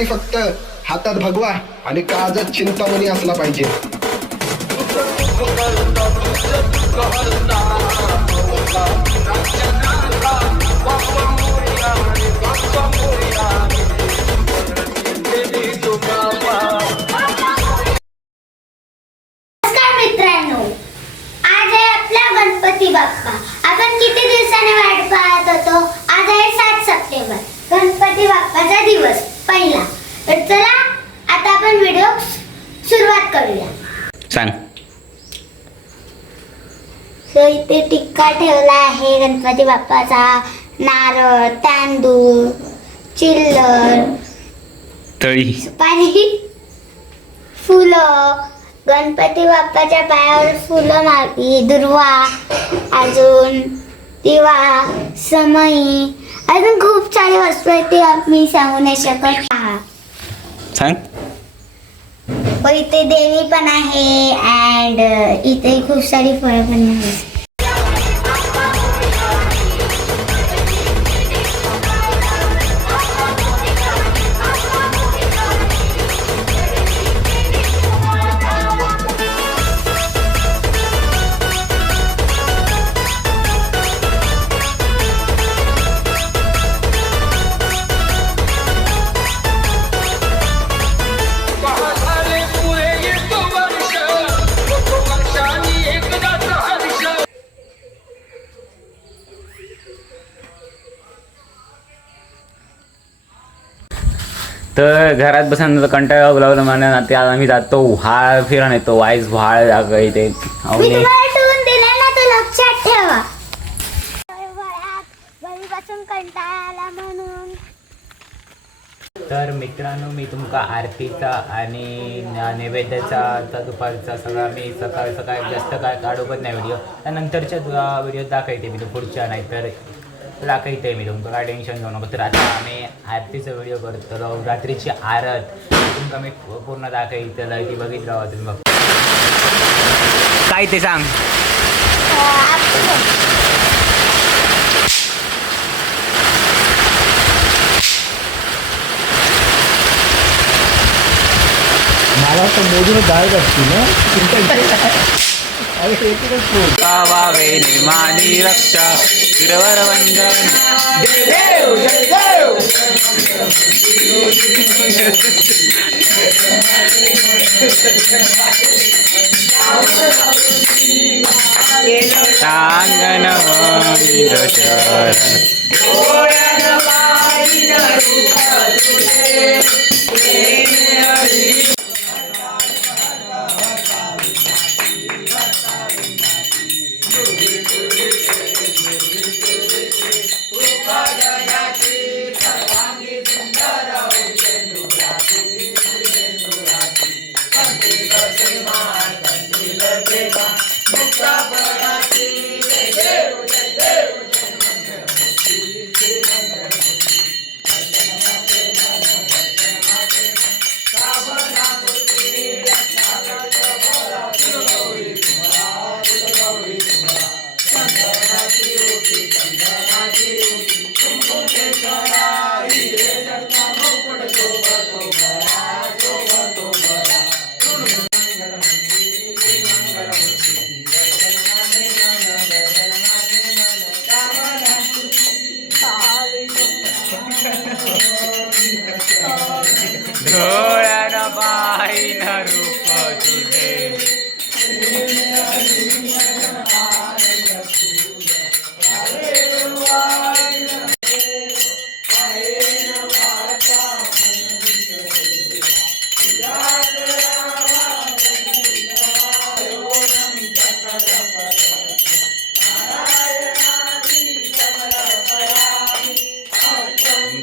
ठिकाणी फक्त हातात भगवा आणि काळजात चिंतामणी असला पाहिजे. गणपती बाप्पा. आपण किती दिवसांनी वाट पाहत होतो. आज आहे 7 सप्टेंबर, गणपती बाप्पाचा दिवस पहिला. तर चला आता आपण व्हिडिओ सुरुवात करूया. सांग. सो इथे टिक्का ठेवला आहे गणपती बाप्पाचा. नारळ, तांदूळ, चिल्लर, तळी, सुपारी, फुलं. गणपती बाप्पाच्या पायावर फुलं मारली, दुर्वा, अजून दिवा, समई, अजून खूप सारी वस्तू आहेत ते मी सांगू नाही शकत. सांग. इथे देवी पण आहे अँड इथे खूप सारी फळं पण आहेत. तर घरात बसून कंटाळा लागला म्हणून ते आम्ही जातो व्हाळ फिरून येतो. वाईज व्हाळ जागा इथे लक्षात ठेवा. घरीपासून कंटाळा आला म्हणून. तर मित्रांनो, मी तुमका आरतीचा आणि नैवेद्याचा आता दुपारचा सगळा मी सकाळी जास्त काय काढू पण नाही व्हिडिओ. त्यानंतरच्या व्हिडिओ दाखवते मी पुढच्या, नाहीतर दाखवते मी तुमचं काय टेन्शन घेऊ नको. तर आता आम्ही आरतीचा व्हिडिओ करतो. रात्रीची आरत तुमका मी पूर्ण दाखवते. ती बघितलं तुम्ही. बघ काय ते सांग. मला तर मोदीने डाळ घातली ना. गावावे निर्माणी रक्षा शिरवर वंदन चांगन डोळ्यानं पाहिन रूप तुझे.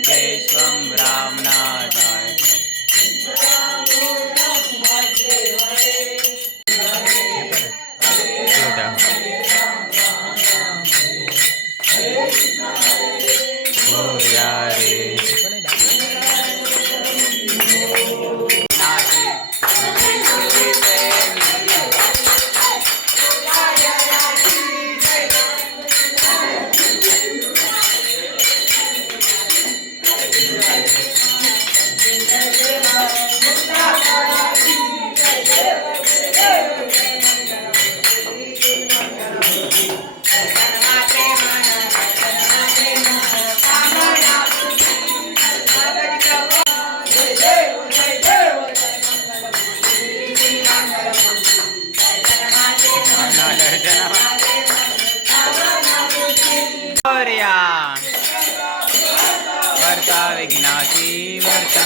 केशवम रामनाथाय. मोरया वर्ता विघ्नाची वर्ता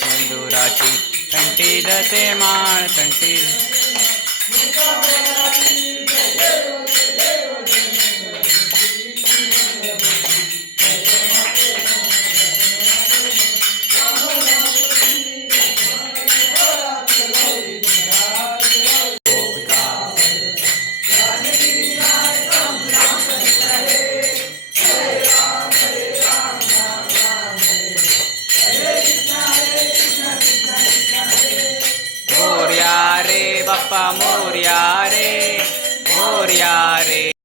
सिंदुराची कंठी जसे माळ कंठी मोरया रे बाप्पा मोरया रे